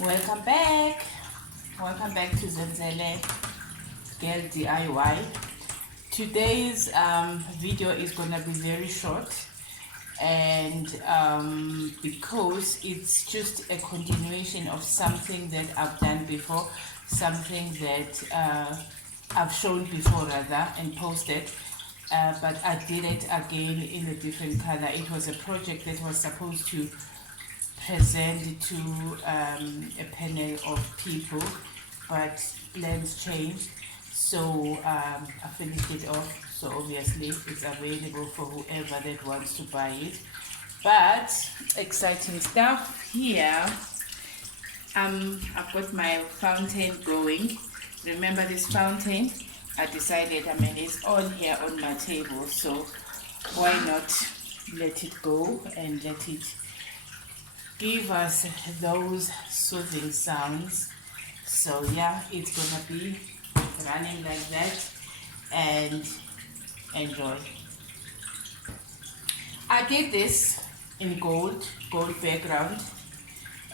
Welcome back. Welcome back to Zenzele Girl DIY. Today's video is gonna be very short, and because it's just a continuation of something that I've done before, something that I've shown before rather and posted, but I did it again in a different color. It was a project that was supposed to present to a panel of people, but plans changed, so I finished it off. So obviously it's available for whoever that wants to buy it. But exciting stuff here. I've got my fountain going. Remember this fountain? I decided, it's on here on my table, so why not let it go and let it give us those soothing sounds. So yeah, it's gonna be running like that, and enjoy. I did this in gold background,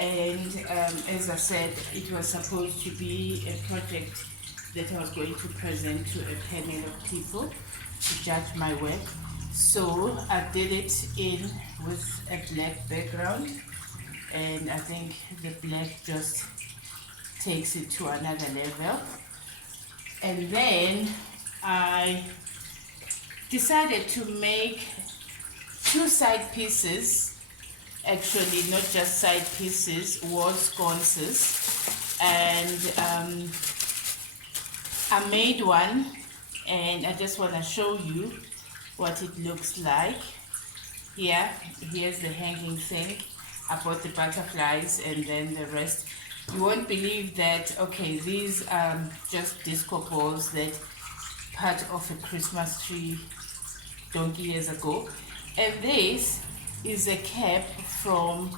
and as I said, it was supposed to be a project that I was going to present to a panel of people to judge my work. So I did it in with a black background, and I think the black just takes it to another level. And then I decided to make two side pieces, actually not just side pieces, wall sconces, and I made one, and I just want to show you what it looks like. Here's the hanging thing. I bought the butterflies and then the rest. You won't believe that, okay, these are just disco balls that part of a Christmas tree donkey years ago. And this is a cap from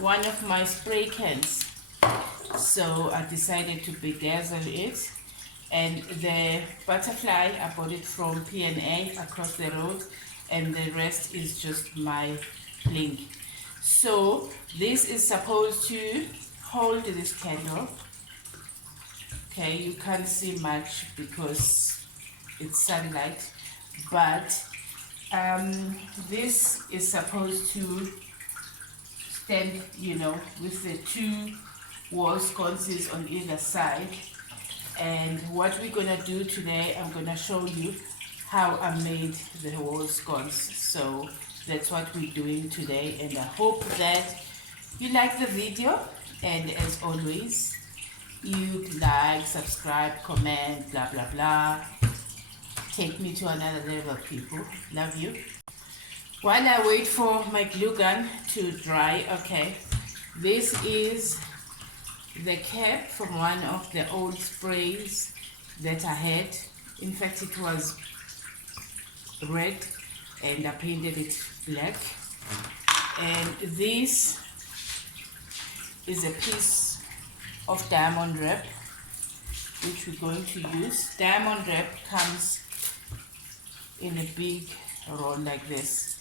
one of my spray cans. So I decided to bedazzle it. And the butterfly, I bought it from P&A across the road, and the rest is just my bling. So this is supposed to hold this candle. Okay, you can't see much because it's sunlight, but this is supposed to stand, with the two wall sconces on either side. And what we're gonna do today, I'm gonna show you how I made the wall sconce. So that's what we're doing today, and I hope that you like the video. And as always, you like, subscribe, comment, blah blah blah. Take me to another level, people. Love you. While I wait for my glue gun to dry, okay, this is the cap from one of the old sprays that I had. In fact, it was red and I painted it black. And this is a piece of diamond wrap which we're going to use. Diamond wrap comes in a big roll like this.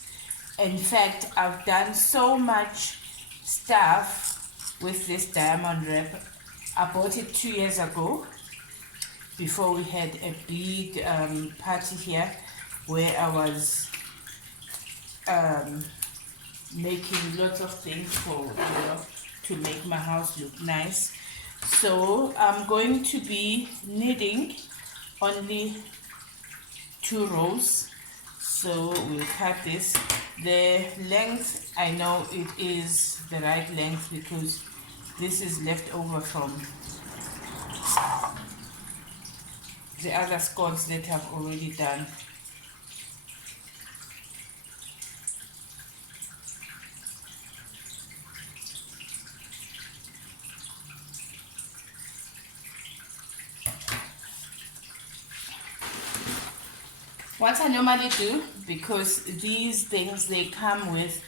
In fact, I've done so much stuff with this diamond wrap. I bought it 2 years ago before we had a big party here where I was making lots of things for, to make my house look nice. So I'm going to be knitting only 2 rows. So we'll cut this. The length, I know it is the right length because this is left over from the other scones that I've already done. What I normally do, because these things, they come with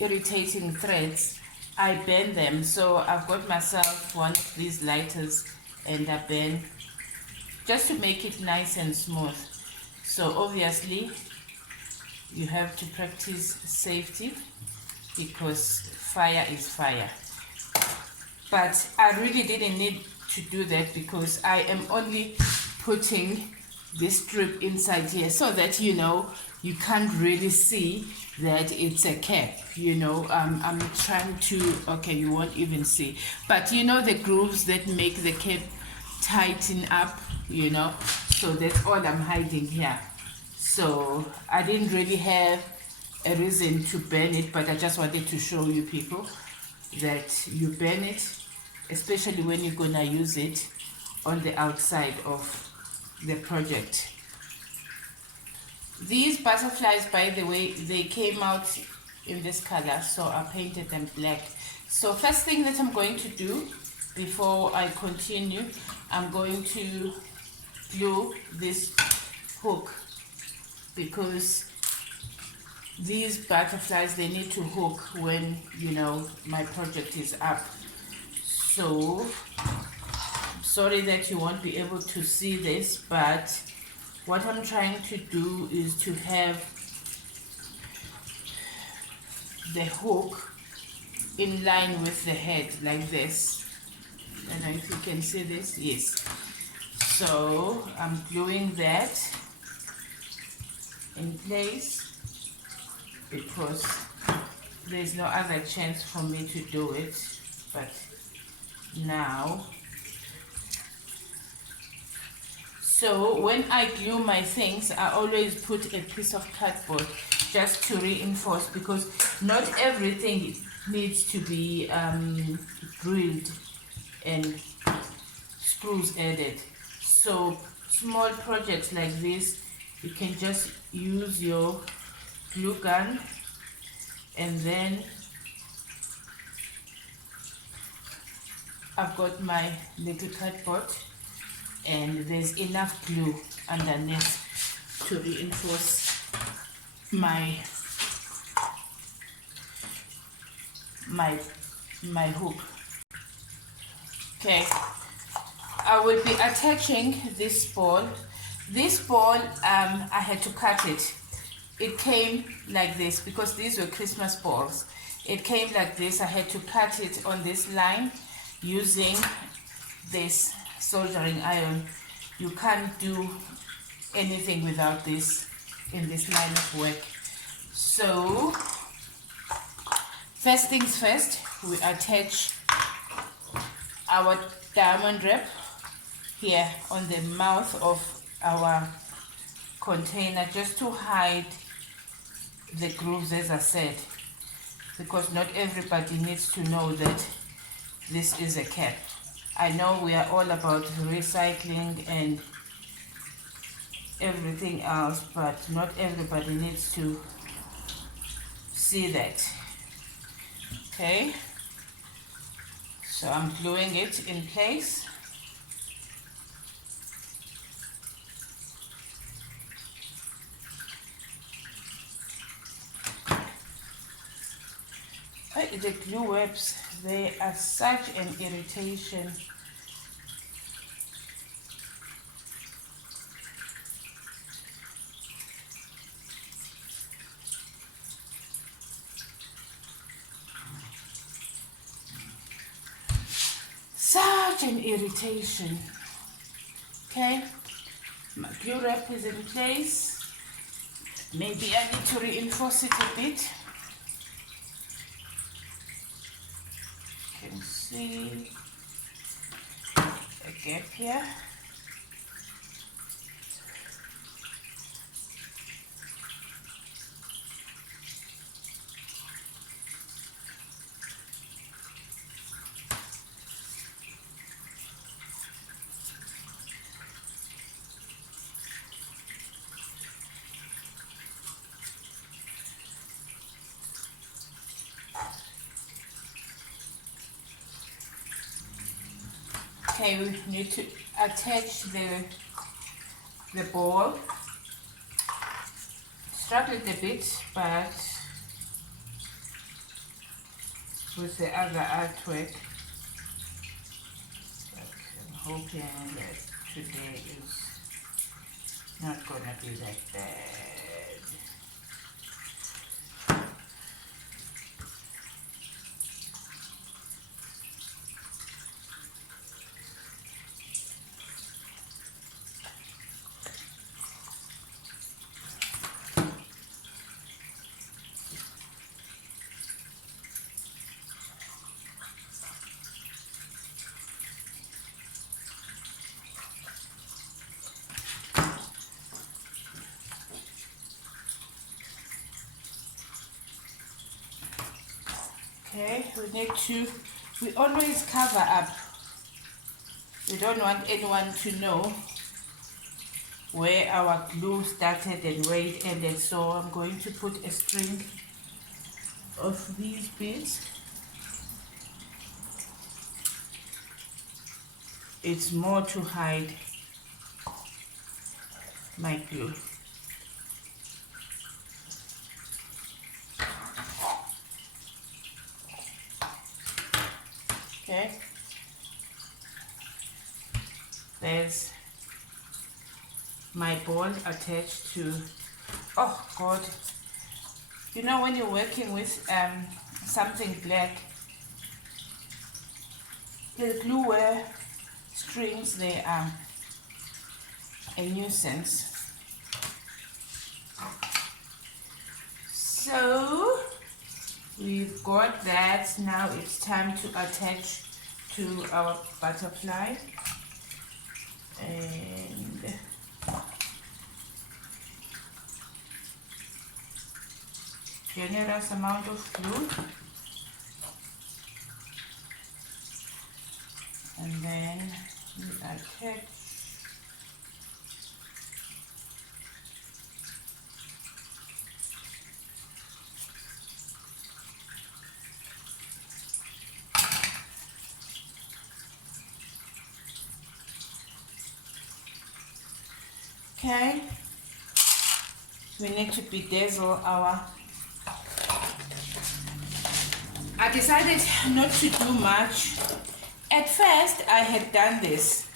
irritating threads, I bend them. So I've got myself one of these lighters and I bend just to make it nice and smooth. So obviously you have to practice safety because fire is fire. but I really didn't need to do that because I am only putting this strip inside here so that you can't really see that it's a cap. I'm trying to, okay, you won't even see, but the grooves that make the cap tighten up, so that's all I'm hiding here. So I didn't really have a reason to burn it, but I just wanted to show you people that you burn it, especially when you're gonna use it on the outside of the project. These butterflies, by the way, they came out in this color, so I painted them black. So first thing that I'm going to do before I continue, I'm going to glue this hook, because these butterflies, they need to hook when my project is up. So sorry that you won't be able to see this, but what I'm trying to do is to have the hook in line with the head like this. I don't know if you can see this. Yes. So I'm gluing that in place because there's no other chance for me to do it. But now, so when I glue my things, I always put a piece of cardboard just to reinforce, because not everything needs to be drilled and screws added. So small projects like this, you can just use your glue gun, and then I've got my little cardboard and there's enough glue underneath to reinforce my hook. Okay, I will be attaching this ball. This ball, I had to cut it. It came like this because these were Christmas balls. It came like this. I had to cut it on this line using this soldering iron. You can't do anything without this in this line of work. So first things first, we attach our diamond wrap here on the mouth of our container, just to hide the grooves, as I said, because not everybody needs to know that this is a cap. I know we are all about recycling and everything else, but not everybody needs to see that. Okay, so I'm gluing it in place. The glue webs, they are such an irritation. Such an irritation. Okay, my glue wrap is in place. Maybe I need to reinforce it a bit. You can see a gap here. Okay, we need to attach the ball. Struggled a bit, but with the other artwork, I'm hoping that today is not gonna be like bad. Okay, we always cover up. We don't want anyone to know where our glue started and where it ended. So I'm going to put a string of these beads. It's more to hide my glue. Okay, there's my ball attached to, oh God, you know when you're working with something black, the glue where strings, they are a nuisance. So we've got that. Now it's time to attach to our butterfly, and generous amount of glue, and then we attach. Okay, we need to bedazzle our. I decided not to do much. At first I had done this,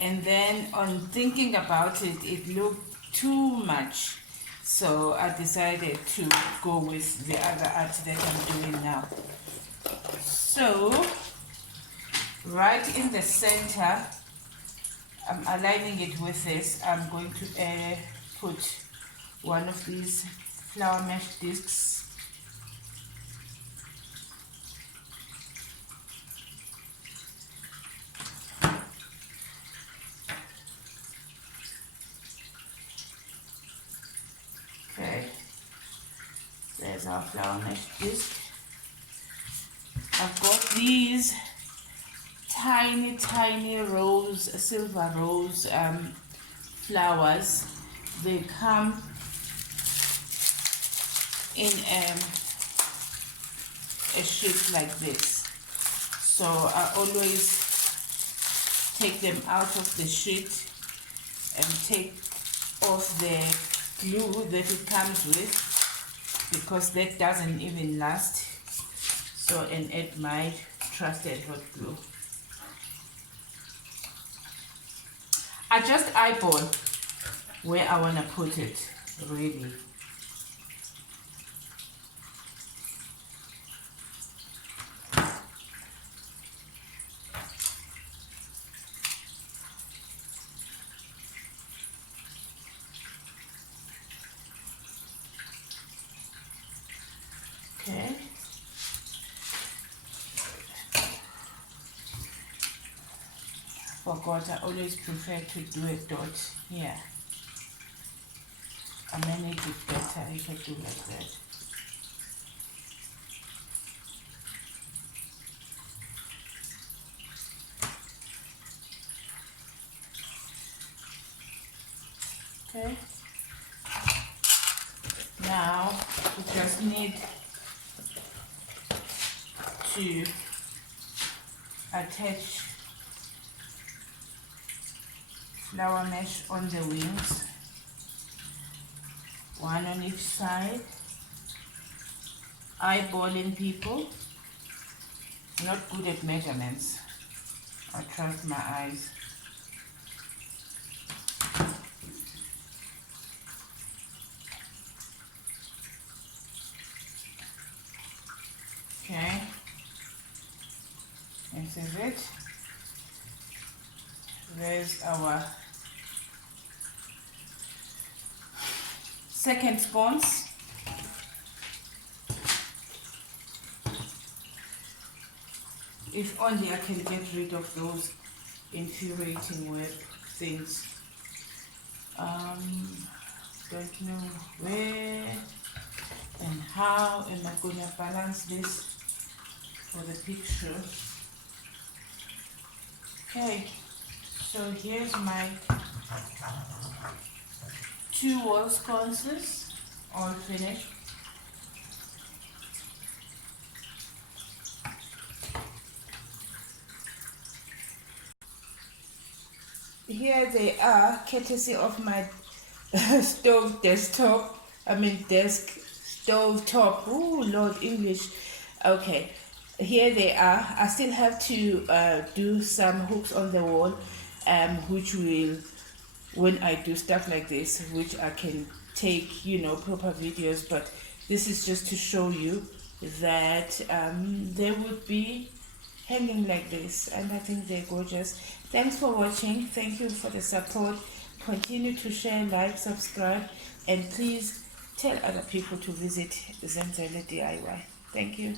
and then on thinking about it, it looked too much. So I decided to go with the other art that I'm doing now. So right in the center, I'm aligning it with this. I'm going to put one of these flower mesh discs. Okay, there's our flower mesh disc. I've got these tiny rose, silver rose flowers. They come in a sheet like this. So I always take them out of the sheet and take off the glue that it comes with, because that doesn't even last. So, and add my trusted hot glue. I just eyeball where I want to put it, really. Okay. Forgot, I always prefer to do a dot here. I manage it better if I do like that. Okay. Now we just need to attach flower mesh on the wings, one on each side. Eyeballing, people. I'm not good at measurements. I trust my eyes. Okay, this is it. There's our second sconce. If only I can get rid of those infuriating web things. Don't know where and how am I gonna balance this for the picture. Okay, so here's my 2 wall sconces, all finished. Here they are, courtesy of my stove desktop. Desk stove top. Oh Lord, English. Okay, here they are. I still have to do some hooks on the wall, which will, when I do stuff like this, which I can take, proper videos. But this is just to show you that they would be hanging like this, and I think they're gorgeous. Thanks for watching. Thank you for the support. Continue to share, like, subscribe, and please tell other people to visit Zenzele DIY. Thank you.